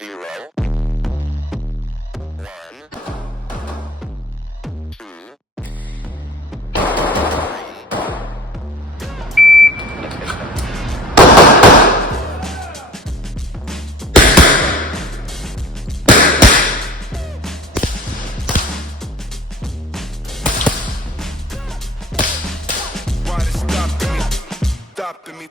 0, 1, 2, 3. Why they stopping me? Stopping me.